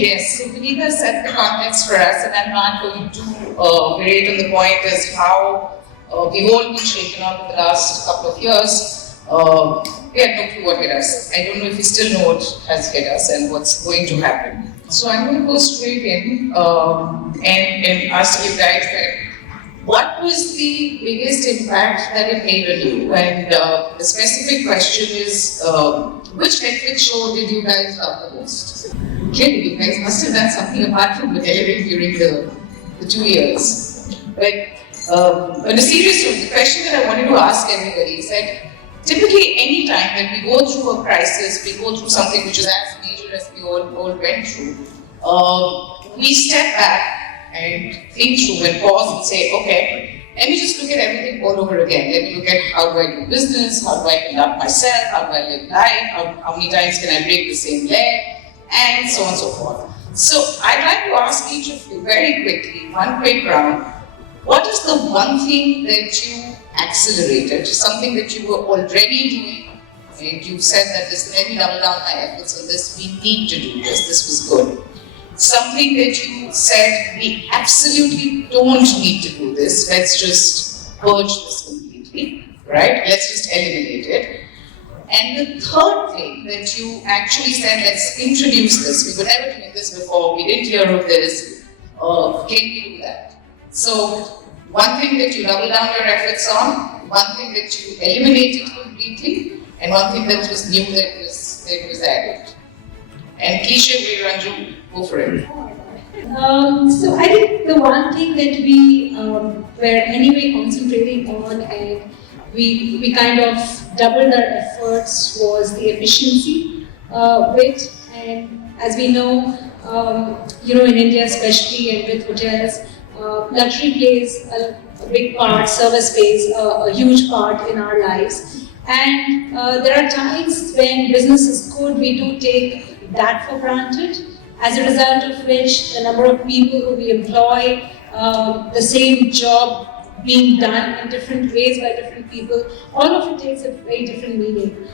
yes, so Vinita set the context for us, and I'm not going to iterate on the point as how we've all been shaken up in the last couple of years. We had no clue what hit us. I don't know if we still know what has hit us and what's going to happen. So I'm going to go straight in and ask you guys that what was the biggest impact that it made on you? And the specific question is, which Netflix show did you guys love the most? Clearly, you guys must have done something apart from the television during the 2 years. But on a serious note, the question that I wanted to ask everybody is that typically any time that we go through a crisis, we go through something which is as major as we all went through, we step back and think through and pause and say, okay, let me just look at everything all over again. Let me look at how do I do business, how do I conduct myself, how do I live life, how many times can I break the same leg, and so on and so forth. So I'd like to ask each of you very quickly, one quick round, what is the one thing that you accelerated, something that you were already doing, and you said that this, let me double down my efforts on this, we need to do this was good. Something that you said, we absolutely don't need to do this, let's just purge this completely, right? Let's just eliminate it. And the third thing that you actually said, let's introduce this. We were never doing this before, we didn't hear of this, can we do that? So, one thing that you double down your efforts on, one thing that you eliminated completely, and one thing that was new that was added. And Keisha, Ranju, go for it. So I think the one thing that we were anyway concentrating on and we kind of doubled our efforts was the efficiency bit. And as we know, in India especially and with hotels, luxury plays a big part, service plays a huge part in our lives. And there are times when business is good, we do take that for granted, as a result of which the number of people who we employ, the same job being done in different ways by different people, all of it takes a very different meaning.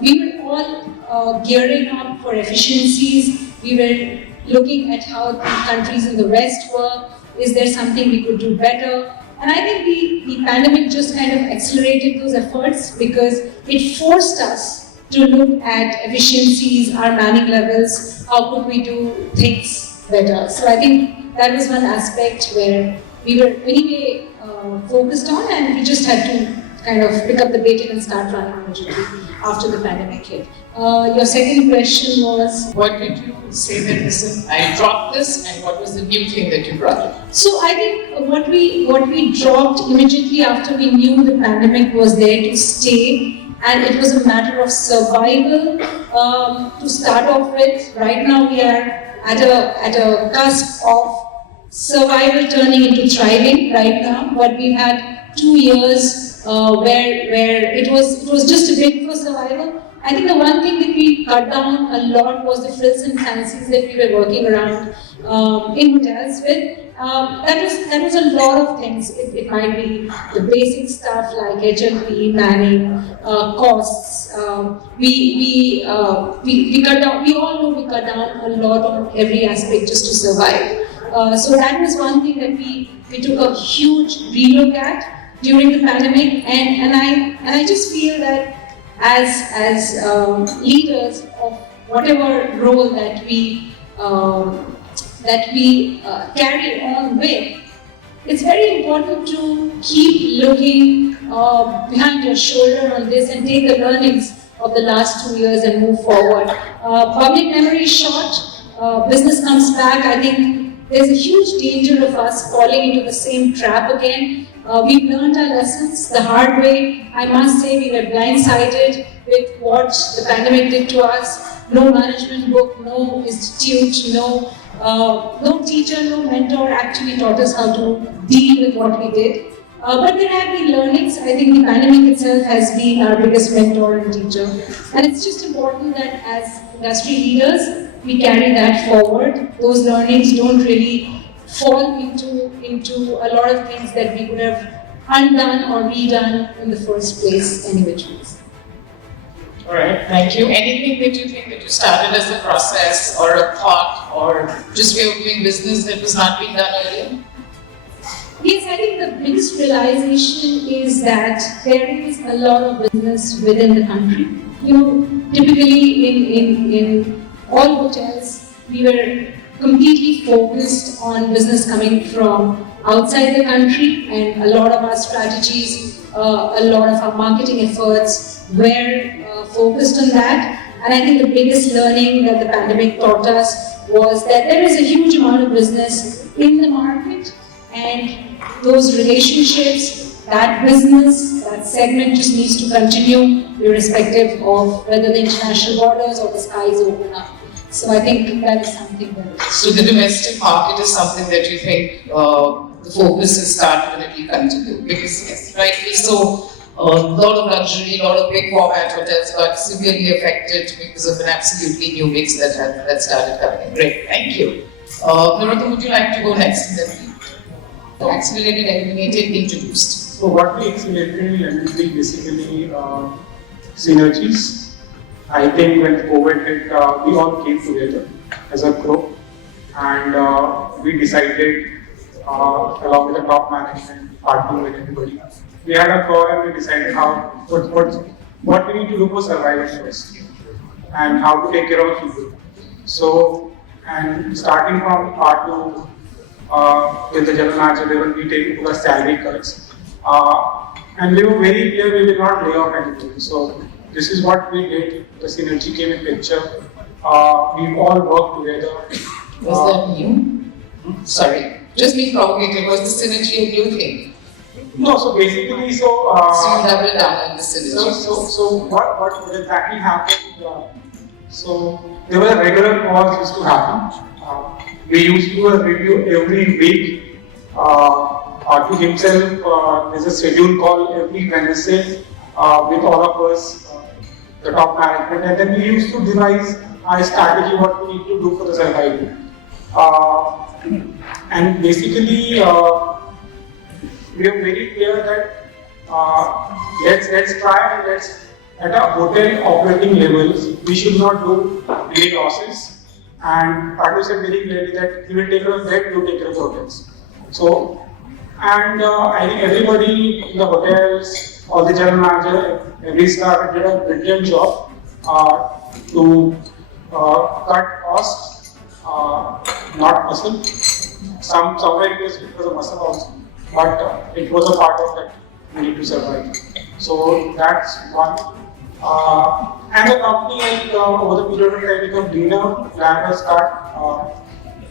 We were all gearing up for efficiencies. We were looking at how the countries in the West work. Is there something we could do better? And I think the pandemic just kind of accelerated those efforts because it forced us to look at efficiencies, our manning levels, how could we do things better. So I think that was one aspect where we were anyway focused on, and we just had to kind of pick up the baton and start running immediately after the pandemic hit. Your second question was? What did you say that, listen, I dropped this, and what was the new thing that you brought in? So I think what we dropped immediately after we knew the pandemic was there to stay, and it was a matter of survival to start off with. Right now we are at a cusp of survival turning into thriving right now, but we've had 2 years where it was just a bit for survival. I think the one thing that we cut down a lot was the frills and fancies that we were working around in hotels with. That was a lot of things. It might be the basic stuff like HLP, manning, costs. We cut down. We all know we cut down a lot on every aspect just to survive. So that was one thing that we took a huge relook at during the pandemic, and I just feel that as leaders of whatever role that we carry on with, it's very important to keep looking behind your shoulder on this and take the learnings of the last 2 years and move forward. Public memory is short, business comes back. I think there's a huge danger of us falling into the same trap again. We've learned our lessons the hard way. I must say we were blindsided with what the pandemic did to us. No management book, no institute, no teacher, no mentor actually taught us how to deal with what we did. But there have been learnings. I think the pandemic itself has been our biggest mentor and teacher. And it's just important that as industry leaders, we carry that forward. Those learnings don't really fall into a lot of things that we would have undone or redone in the first place anyways. All right, thank you. Anything that you think that you started as a process or a thought or just way of doing business that was not being done earlier? Yes, I think the biggest realization is that there is a lot of business within the country. Typically in all hotels, we were completely focused on business coming from outside the country, and a lot of our strategies, a lot of our marketing efforts were focused on that. And I think the biggest learning that the pandemic taught us was that there is a huge amount of business in the market, and those relationships, that business, that segment just needs to continue irrespective of whether the international borders or the skies open up. So I think that is something that... So the domestic market is something that you think the focus has started and it will continue? Because yes, rightly so, a lot of luxury, a lot of big format hotels got severely affected because of an absolutely new mix that started coming in. Great, thank you. Narottam, would you like to go next? Accelerated, eliminated, introduced. So what we accelerated and eliminated basically synergies. I think when COVID hit, we all came together as a group, and we decided, along with the top management, partnering with everybody, we had a call and we decided what we need to do for survival first, and how to take care of people. So, and starting from part 2, with the general manager level, we took the salary cuts, and we were very clear we will not lay off anything. So this is what we did. The synergy came in picture. We all worked together. Was that new? Sorry, just being provocative. Was the synergy a new thing? No. So basically, so you doubled down on the synergy. So what exactly happened? So there were regular calls used to happen. We used to review every week. To himself, there's a schedule call every Wednesday with all of us, the top management, and then we used to devise our strategy, what we need to do for the survival. And basically, we are very clear that let's try and at a hotel operating levels, we should not do any losses. And Patu said very clearly that he will take care of that, you take care of the hotels. So, and I think everybody in the hotels, all the general manager, every staff did a brilliant job to cut costs, not muscle. Somewhere it was a muscle also, but it was a part of that we need to survive. So that's one. And the company, over the period of time, become leaner, plan has start.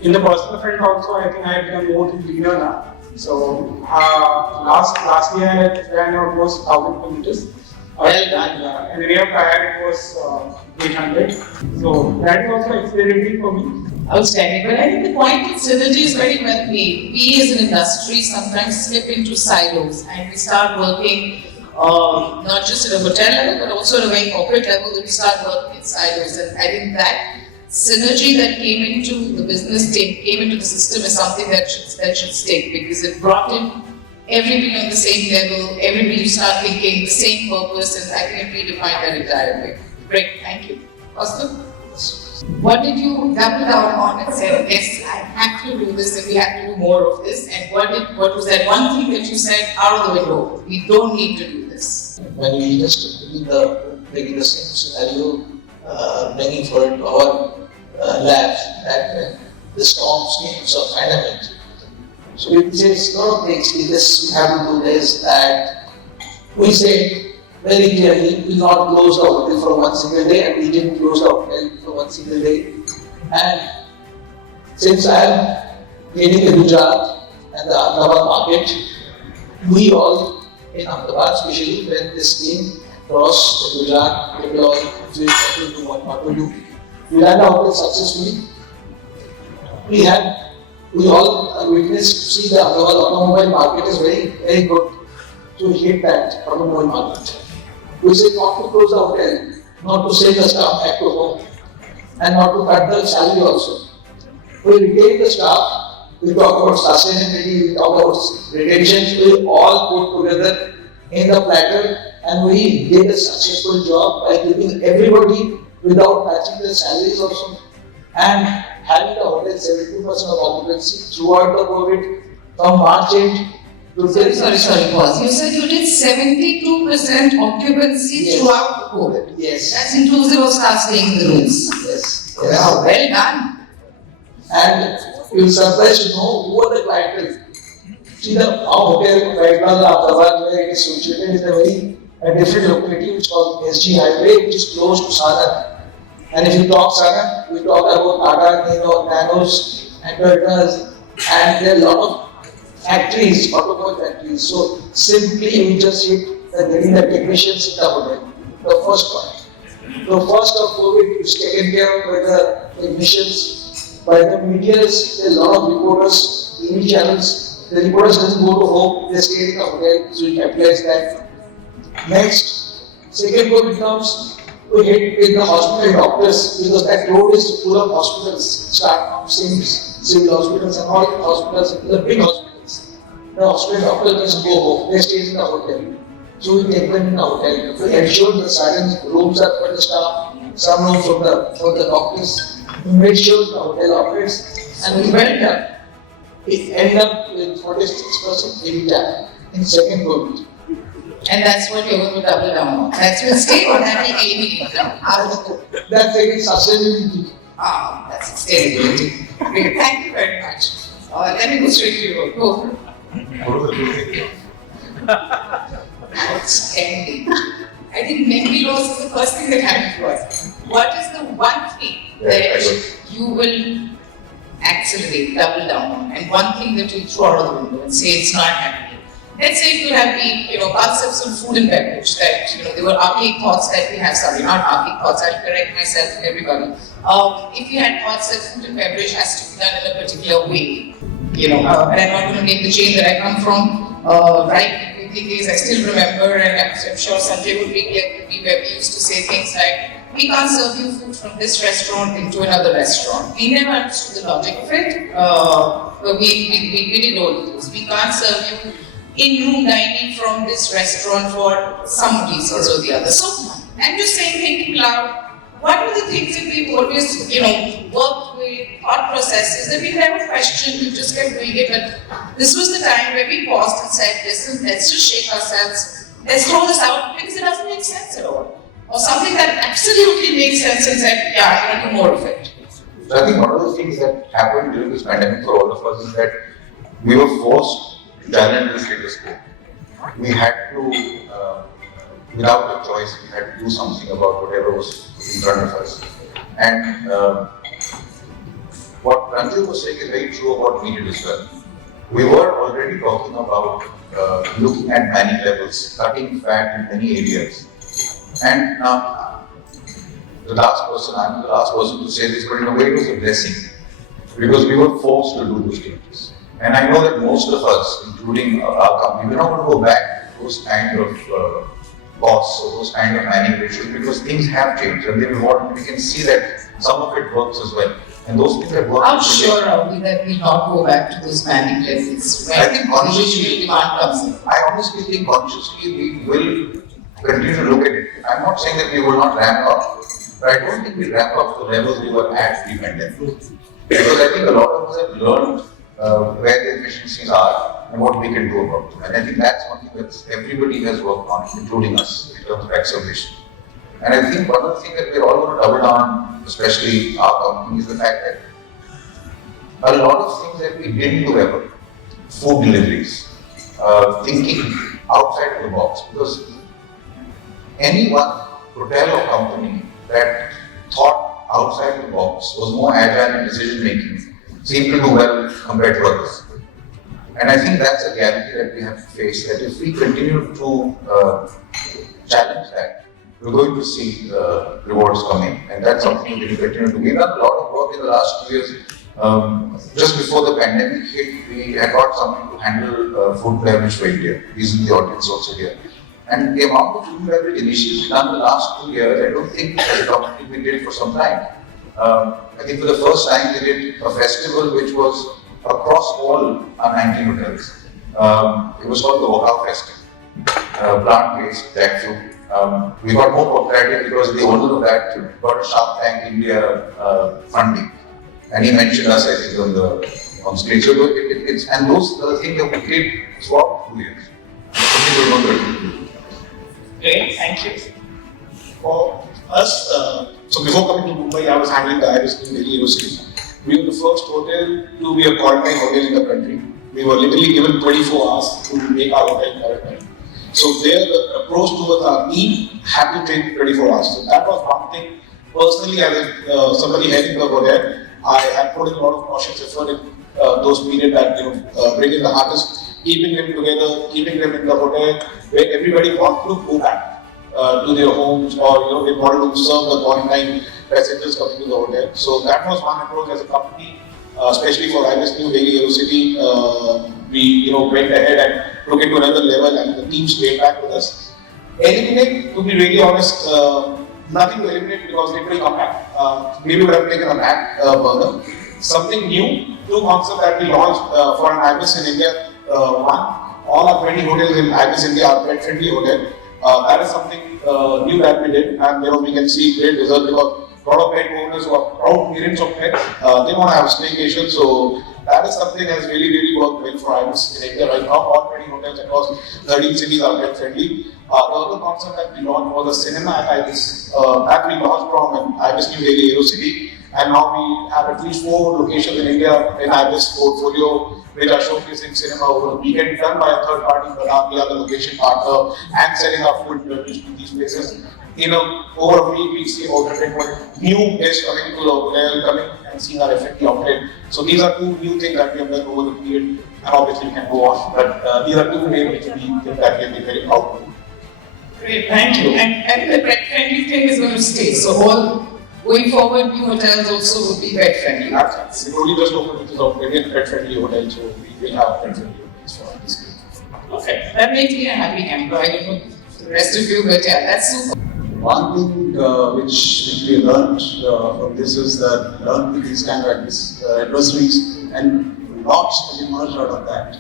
In the personal front also, I think I have become more leaner now. So last year I had ran almost 1,000 kilometers. And the year prior it was 800. So that is also accelerating for me. Outstanding. But I think the point with synergy is very well made. We as an industry sometimes slip into silos and we start working not just at a hotel level, but also at a very corporate level, that we start working in silos. And I think that synergy that came into the business team, came into the system, is something that should stick, because it brought in everybody on the same level, everybody to start thinking the same purpose, and I think it redefined that entire way. Great, thank you. Austin? What did you double down on and say, yes, I have to do this and we have to do more of this? And what was that one thing that you said out of the window? We don't need to do this. When we just bringing the same scenario, bringing for our labs, that the storms came so pandemic. So we said a lot of things, this we have to do this, that. We said very clearly, we will not close the hotel for one single day, and we didn't close the hotel for one single day. And since I am leading the Gujarat and the Ahmedabad market, we all in Ahmedabad, especially when this came across the Gujarat, deployed, what to do. We ran the hotel successfully. We all witnessed to see the Ahmedabad automobile market is very, very good. So we hit that automobile market. We say not to close the hotel, not to send the staff back to home, and not to cut the salary also. We retain the staff, we talk about sustainability, we talk about retention, we all put together in the platter, and we did a successful job by keeping everybody without matching their salaries also. And having a hotel 72% of occupancy throughout the COVID from March end to Sorry, pause. You said you did 72% occupancy Yes. throughout COVID. Yes. That's inclusive of staff staying in the rooms. Yes. Wow, well done. And you'll be surprised to know who are the clientele. See our hotel right now, the Ahmedabad, where it is situated, is a different locality which is called SG Highway, which is close to Sanand. And if you talk Sanand, we talk about Tata, Nanos, and Toyotas, and there are a lot of factories, automobile factories. So simply we just hit the getting the technicians in the hotel. The first point. The first of COVID is taken care of by the technicians, by the medias. There are a lot of reporters, TV channels. The reporters doesn't go to home, they stay in the hotel, so we capitalize that. Next, second COVID comes, we hit with the hospital doctors because that road is full of hospitals, start from civil hospitals and all hospitals, the big hospitals. The hospital doctors just go home, they stay in the hotel. So we take them in the hotel. We ensure the certain rooms are for the staff, some rooms for the doctors. We made sure the hotel operates and we went up. We end up with 46% EBITDA in second COVID. And that's what you're going to double down on. That's your stay on having EBITDA. That's again sustainability. That's sustainability. Great. Thank you very much. Let me go straight to you. Go. Outstanding. I think memory loss is the first thing that happened to us. What is the one thing that you will accelerate, double down on, and one thing that you throw out of the window and say it's not happening? Let's say if you have the concepts of food and beverage that they were archaic thoughts that we have. Sorry, not archaic thoughts. I'll correct myself and everybody. If you had thoughts that food and beverage has to be done in a particular way, and I'm not going to name the chain that I come from. Right in the days, I still remember, and I'm sure Sanjay would be here, where we used to say things like, we can't serve you food from this restaurant into another restaurant. We never understood the logic of it. We did all of this. We can't serve you in-room dining from this restaurant for some reasons or the other. So I'm just saying, thinking loud, what are the things that we've always, worked with, thought processes that we never questioned, we just kept doing it, but this was the time where we paused and said, listen, let's just shake ourselves, let's throw this out because it doesn't make sense at all. Or something that absolutely makes sense and said, yeah, I'm going to do more of it. So I think one of the things that happened during this pandemic for all of us is that we were forced to challenge the status quo. We had to, without a choice, we had to do something about whatever was in front of us. And what Ranju was saying is very true about media as well. We were already talking about looking at manning levels, cutting fat in many areas. And now, I'm the last person to say this, but in a way it was a blessing because we were forced to do those changes. And I know that most of us, including our company, we're not going to go back to those kind of costs or those kind of manning ratios because things have changed and we can see that some of it works as well. And those things that work. How sure are we that we'll not go back to those manning levels when I think consciously demand comes in? I honestly think consciously we will continue to look at it. I'm not saying that we will not ramp up, but I don't think we'll ramp up to the levels we were at pre-pandemic. Because I think a lot of us have learned where the efficiencies are and what we can do about them. And I think that's one thing that everybody has worked on, including us, in terms of acceleration. And I think one of the things that we're all going to double down on, especially our company, is the fact that a lot of things that we didn't do ever, food deliveries, thinking outside of the box, because any one hotel or company that thought outside the box was more agile in decision making seemed to do well compared to others. And I think that's a reality that we have to face, that if we continue to challenge that, we're going to see rewards coming, and that's something we will continue to do. We've done a lot of work in the last 2 years. Just before the pandemic hit, we had got something to handle food beverage for India. These are the audience also here. And the amount of food and beverage initiatives we've done the last 2 years, I don't think as a company we did for some time. I think for the first time we did a festival which was across all our 19 hotels. It was called the Workout Festival, plant-based jackfruit. We got more popularity because the owner of that got a Shark Tank India funding. And he mentioned us, I think, on stage. So it's, and those are the things that we did throughout 2 years. People don't know. Great, thank you. For us, so before coming to Mumbai, I was handling the IBIS in Delhi University. We were the first hotel to be a quarantine hotel in the country. We were literally given 24 hours to make our hotel quarantine. So there, the approach towards our team had to take 24 hours. So that was one thing. Personally, as somebody heading the hotel, I had put in a lot of cautious effort in those periods that bringing the artists, keeping them together, keeping them in the hotel, where everybody wanted to go back to their homes, or they wanted to serve the quarantine passengers coming to the hotel. So that was one approach as a company, especially for IBIS New Delhi University. We went ahead and took it to another level, and the team stayed back with us. Eliminate, to be really honest, nothing to eliminate because they will come back. Maybe we would have taken a back burner. Something new, two concepts that we launched for an IBIS in India. One, all our 20 hotels in IBIS India are pet-friendly hotel. That is something new that we did, and we can see great results because a lot of pet owners who are proud parents of pets, they want to have a staycation. So that is something that has really worked well for IBIS in India right now. All 20 hotels across 13 cities are pet-friendly. The other concept that we launched was a cinema at IBIS that we launched from IBIS New Delhi University, and now we have at least 4 locations in India in IBIS portfolio which are showcasing cinema over the weekend, done by a third party, but we are the location partner and selling our food to these places. Over a week we see about 100 new guests coming to the hotel, coming and seeing our F&B outlet. So these are 2 new things that we have done over the period, and obviously we can go on, but these are 2 ways which we think that we will be very proud of. Great, thank you. And I think the pet friendly thing is going to stay. So all going forward, new hotels also will be pet friendly. We only just opened which is our Indian pet friendly hotel, so we will have pet friendly hotels for this case. Okay, that makes me a happy camper. I don't know the rest of you, but yeah, that's super. One thing which we learned from this is that learn with these kind of adversaries and lots have emerged out of that.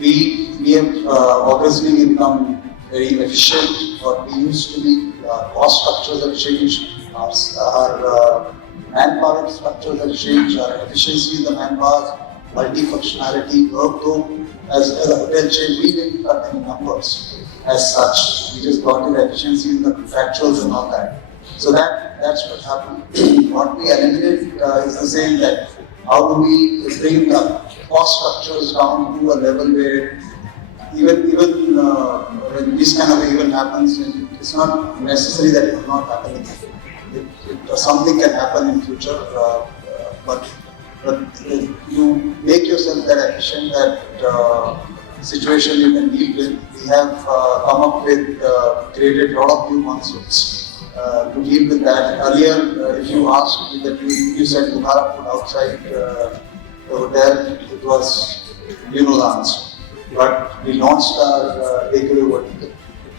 We have obviously become very efficient. What we used to be, cost structures have changed, our manpower structures have changed, our efficiency in the manpower, multi-functionality, though as a hotel chain we didn't cut any numbers as such. We just got the efficiency in the contractuals and all that. So that's what happened. What we eliminated is the same, that how do we bring the cost structures down to a level where even when this kind of event happens, it's not necessary that it will not happen. Something can happen in future, but you make yourself that efficient, that situation you can deal with. We have come up with, created a lot of new concepts to deal with that. Earlier, if you asked me that you said Bukhara food outside the hotel, it was, the answer. But we launched our takeaway vertical,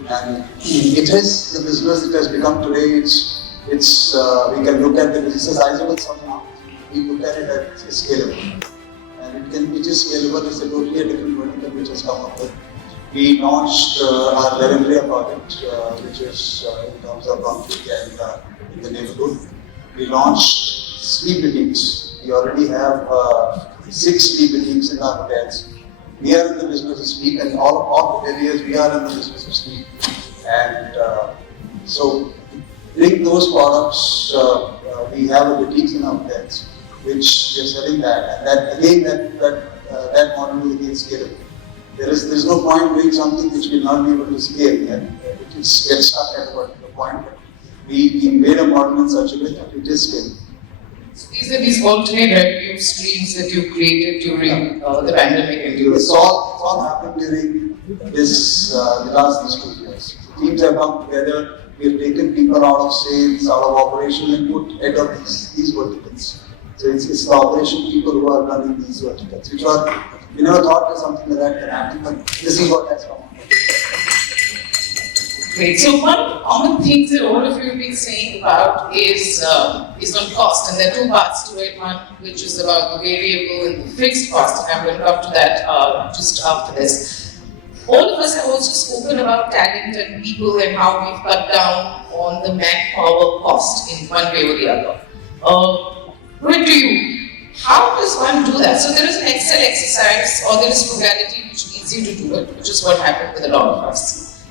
and it is the business it has become today. It's we can look at the business as sizable somehow. We look at it as scalable, and it is scalable. It's a totally different vertical which has come up with. We launched our Lavendria project, which is in terms of boundary and in the neighborhood. We launched sleep boutiques. We already have 6 sleep boutiques in our hotels. We are in the business of sleep, and all areas we are in the business of sleep. And so, bring those products. We have boutiques in our hotels, which we are selling that, and that again that model is again scalable. There's no point doing something which will not be able to scale, and it gets stuck at a particular point. We made a model in such a way that it is scalable. These are these alternate revenue streams that you created during the pandemic and during. It's all happened during this the last 2 years. Teams have come together. We have taken people out of sales, out of operation, and put head of these verticals. So it's the operation people who are running these verticals, which we never thought that something like that can happen, but this is what has come. Great. So one common thing that all of you have been saying about is on cost, and there are 2 parts to it. One which is about the variable and the fixed cost, and I'm going to come to that just after this. All of us have also spoken about talent and people and how we've cut down on the manpower cost in one way or the other. Rohit, to you, how does one do that? So there is an Excel exercise or there is frugality which needs you to do it, which is what happened with a lot of us.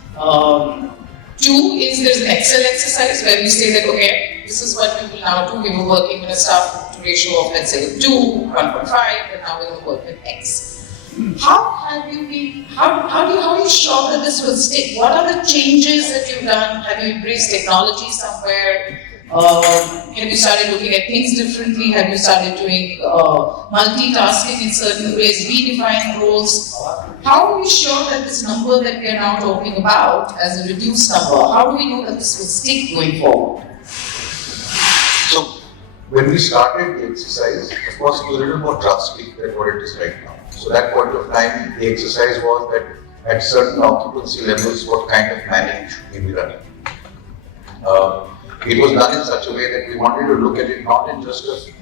Two is there's an Excel exercise where we say that, okay, this is what we will now do. We were working with a staff to ratio of, let's say, 2, 1.5, and now we're going to work with X. How have you been, how are you sure that this will stick? What are the changes that you've done? Have you embraced technology somewhere? Have you started looking at things differently? Have you started doing multitasking in certain ways, redefining roles? How are we sure that this number that we are now talking about as a reduced number, how do we know that this will stick going forward? So, when we started the exercise, of course, it was a little more drastic than what it is right now. So, that point of time, the exercise was that at certain occupancy levels, what kind of manning should we be running? It was done in such a way that we wanted to look at it not in just a,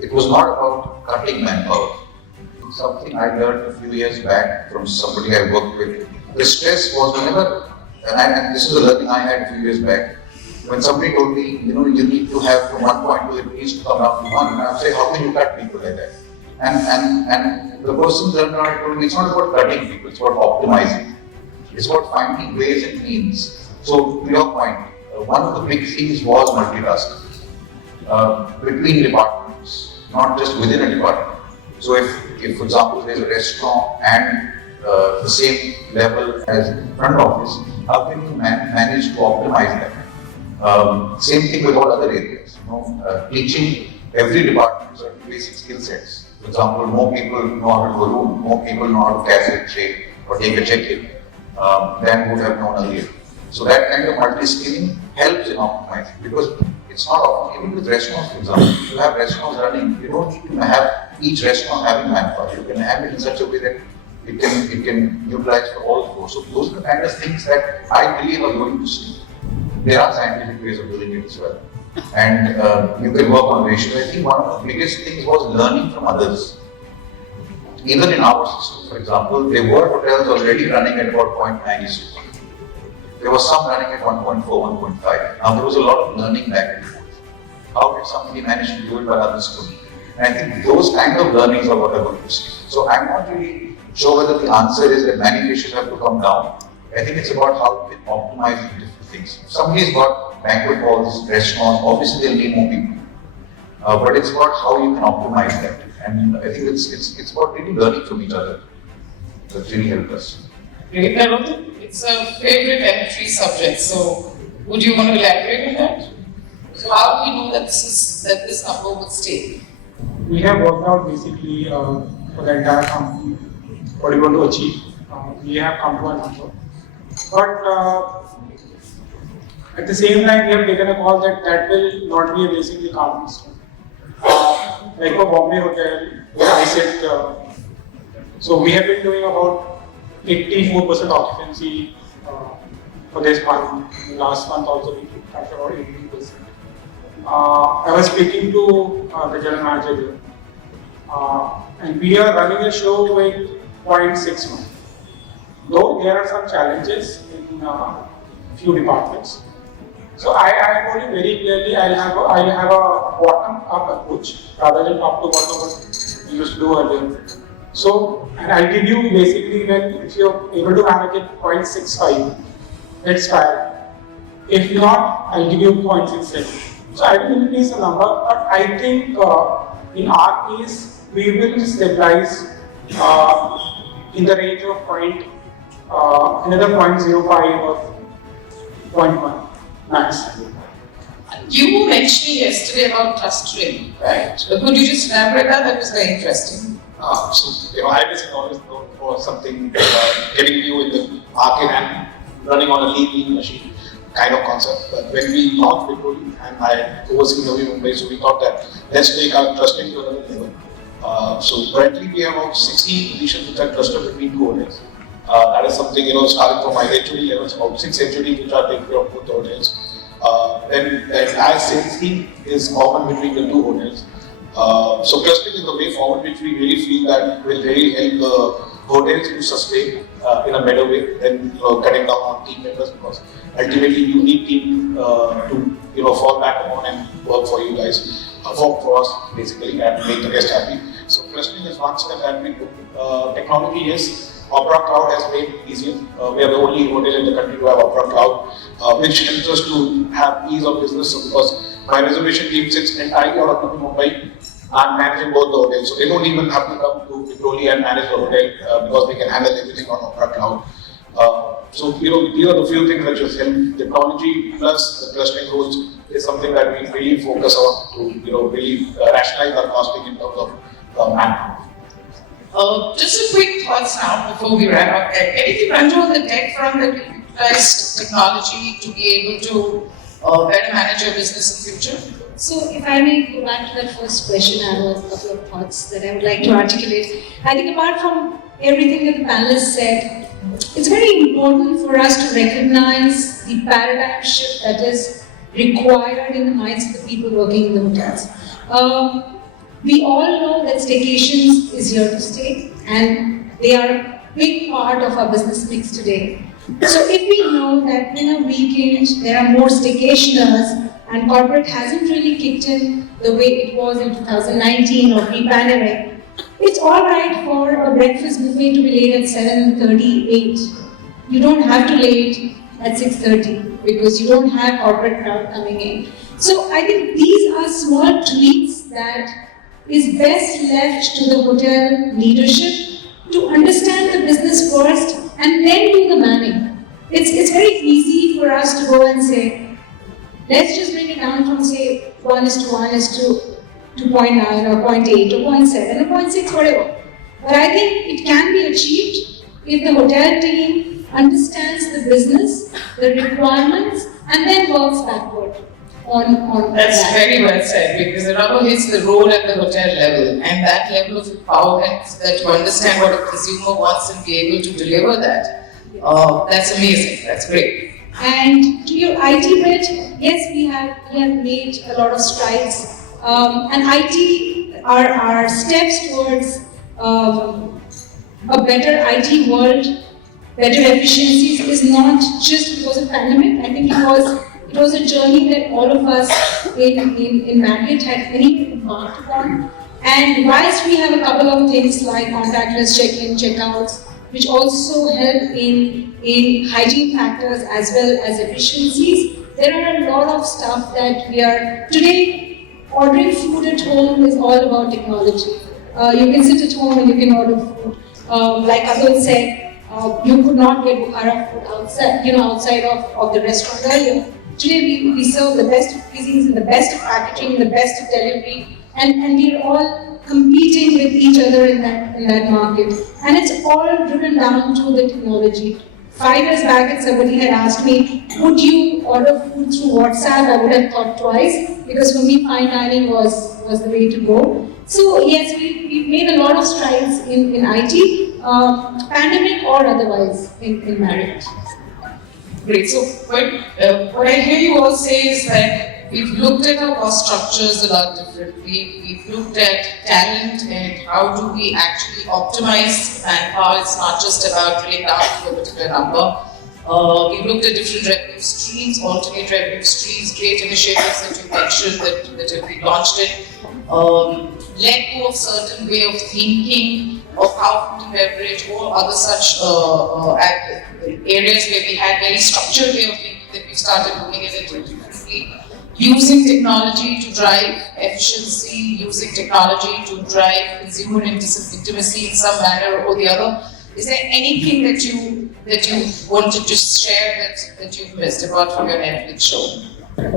it was not about cutting manpower. Something I learned a few years back from somebody I worked with. The stress was whenever, and this is a learning I had a few years back, when somebody told me, you know, you need to have from 1.2 it needs to come down to 1, and I would say, how can you cut people like that? And the person turned around and told me, it's not about cutting people, it's about optimizing. It's about finding ways and means. So, to your point, one of the big things was multitasking between departments, not just within a department. So if for example, there's a restaurant and the same level as front office, how can you manage to optimize that? Same thing with all other areas. You know, teaching every department certain basic skill sets. For example, more people know how to do a room, more people know how to cash a trade or take a check-in than would have known earlier. So that kind of multi-skilling helps in optimizing because it's not often, even with restaurants, for example, if you have restaurants running, you don't need to have each restaurant having manpower. You can have it in such a way that it can utilize for all four. So those are the kind of things that I believe are going to see. There are scientific ways of doing it as well. And you can work on ratio. I think one of the biggest things was learning from others. Even in our system, for example, there were hotels already running at about 0.9:1. There was some running at 1.4, 1.5. Now there was a lot of learning back and forth. How did somebody manage to do it while others couldn't? And I think those kind of learnings are what I want to see. So I'm not really sure whether the answer is that many fishes have to come down. I think it's about how we can optimize different things. If somebody's got banquet halls, restaurants, obviously they'll need more people. But it's about how you can optimize that. And I think it's about really learning from each other. That really helped us. Great, Narendra. It's a favorite M3 subject, so would you want to elaborate on that? So how do we know that this number would stay? We have worked out basically for the entire company what we want to achieve. We have come to a number. But at the same time, we have taken a call that will not be a basically carbon stone. Like for Bombay Hotel, where I sit, so we have been doing about 84% occupancy for this month. Last month also we touched about 80%. I was speaking to the general manager there, and we are running a show with 0.61. Though there are some challenges in a few departments. So I told you very clearly I'll have a bottom-up approach rather than top-to-bottom what we used to do earlier. So, and I'll give you basically if you're able to manage it 0.65, let's try. If not, I'll give you 0.67. So I will increase the number, but I think in our case, we will stabilize in the range of another 0.05 or 0.1 max. You were mentioning yesterday about clustering, right? Could you just elaborate that? That was very interesting. So, IBIS is always known for something getting new in the market and running on a lean machine kind of concept. But when we launched Victory and I oversee Navi Mumbai, so we thought that let's take our clustering to another level. So currently we have about 16 positions which are clustered between two hotels. That is something, starting from my HOD levels, about 6 HODs which are taking care of both the hotels. Then the entire sales team is common between the two hotels. So clustering is the way forward which we really feel that will really help the hotels to sustain in a better way than cutting down on team members, because ultimately you need team to fall back on and work for you guys. perform for us basically and make the guest happy. So clustering is one step that we took. Technology, yes. Opera Cloud has made it easier. We are the only hotel in the country to have Opera Cloud, which helps us to have ease of business. So because my reservation team sits entirely out of Mumbai, I'm managing both the hotels. So they don't even have to come to Vikhroli and manage the hotel because they can handle everything on Opera Cloud. So these are the few things that just help. Technology plus the clustering rules is something that we really focus on to really rationalize our costing in terms of manpower. Just a quick thoughts now before we wrap up. Anything, Ranju, on the tech front that you utilize technology to be able to better manage your business in future? So if I may go back to that first question, I have a couple of thoughts that I would like to articulate. I think apart from everything that the panelists said, it's very important for us to recognize the paradigm shift that is required in the minds of the people working in the hotels. We all know that staycations is here to stay and they are a big part of our business mix today. So if we know that in a weekend there are more staycationers and corporate hasn't really kicked in the way it was in 2019 or pre-pandemic, it's all right for a breakfast buffet to be laid at 7:38. You don't have to lay it at 6:30 because you don't have corporate crowd coming in. So I think these are small tweaks that is best left to the hotel leadership to understand the business first and then do the manning. It's very easy for us to go and say, let's just bring it down from say 1:1 to 0.9 or 0.8 or 0.7 or 0.6, whatever. But I think it can be achieved if the hotel team understands the business, the requirements, and then works backward on That's that. very well said, because the rubber hits the road at the hotel level, and that level of empowerment that to understand what a consumer wants and be able to deliver that, that's amazing. That's great. And to your IT bit, yes, we have made a lot of strides. And IT, our steps towards a better IT world, better efficiencies is not just because of pandemic. I think it was a journey that all of us in Marriott had anyway embarked upon. And whilst we have a couple of things like contactless check-in, check-outs, which also help in hygiene factors as well as efficiencies, there are a lot of stuff that we are today ordering food at home is all about technology. You can sit at home and you can order food. Like Atul said, you could not get Bukhara food outside of the restaurant earlier. Today we serve the best of cuisines and the best of packaging, the best of delivery, and we're all competing with each other in that market. And it's all driven down to the technology. 5 years back, if somebody had asked me, would you order food through WhatsApp, I would have thought twice, because for me, fine dining was the way to go. So yes, we've made a lot of strides in IT, pandemic or otherwise in Marriott. Great. So what I hear you all say is that we've looked at our cost structures a lot differently. We've looked at talent and how do we actually optimize manpower. It's not just about drilling down to a particular number. We've looked at different revenue streams, alternate revenue streams, great initiatives that you mentioned that have been launched in. Let go of certain way of thinking of how food and beverage or other such areas where we had very structured way of thinking, that we started looking at it differently. Using technology to drive efficiency, using technology to drive consumer intimacy in some manner or the other. Is there anything that you wanted to share that you've missed apart from your Netflix show?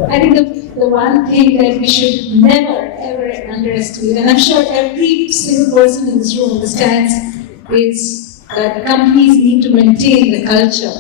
I think the one thing that we should never ever underestimate, and I'm sure every single person in this room understands, is that companies need to maintain the culture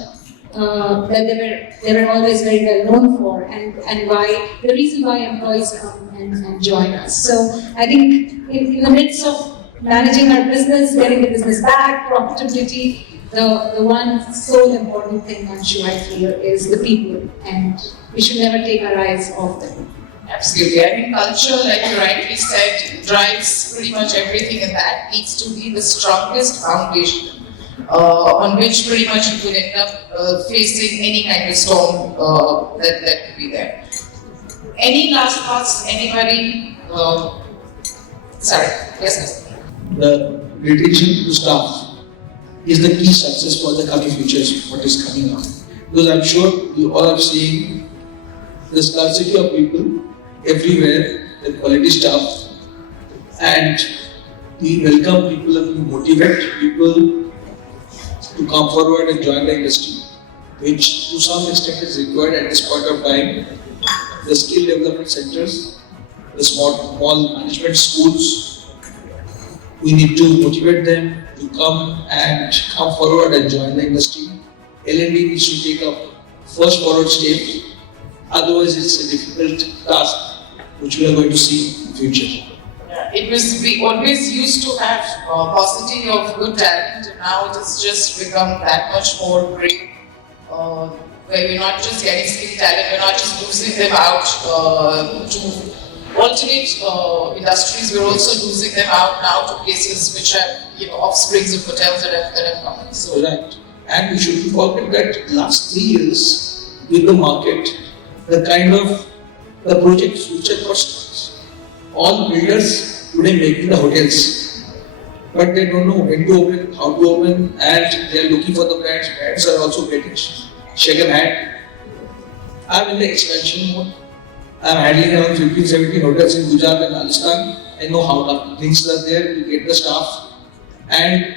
that they were always very well known for, and why the reason why employees come and join us. So I think in the midst of managing our business, getting the business back, profitability, the one sole important thing, Anshu, I feel, is the people, and we should never take our eyes off them. Absolutely. I think culture, like you rightly said, drives pretty much everything, and that needs to be the strongest foundation on which pretty much you could end up facing any kind of storm that could be there. Any last thoughts, anybody? Sorry, yes, The retention to staff is the key success for the Khaki Futures, what is coming up. Because I'm sure you all are seeing the scarcity of people everywhere, the quality staff, and we welcome people and we motivate people to come forward and join the industry, which to some extent is required at this point of time. The skill development centers, the small management schools, we need to motivate them to come forward and join the industry. L&D needs to take up first forward step, otherwise it's a difficult task which we are going to see in future. we always used to have paucity of good talent, and now it has just become that much more great. Where we're not just getting skilled talent, we're not just losing them out to alternate industries, we're also losing them out now to places which have, offsprings of hotels that have come. So, Right. And we should forget that last 3 years with the market, the kind of the projects which have cost all builders today making the hotels, but they don't know when to open, how to open, and they are looking for the brands. Brands are also getting shaken hand. I'm in the expansion mode. I'm handling around 15-17 hotels in Gujarat and Rajasthan. I know how things are there to get the staff. And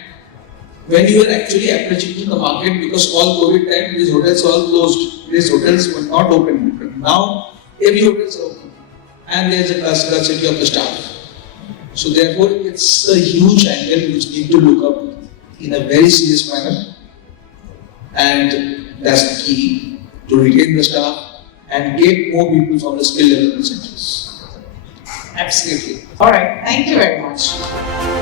when you are actually approaching the market, because all COVID time, these hotels were all closed. These hotels were not open. But now, every hotel is open. And there is a scarcity of the staff. So therefore, it's a huge angle which need to look up in a very serious manner. And that's the key, to retain the staff and get more people from the skill development centers. absolutely. All right, thank you very much.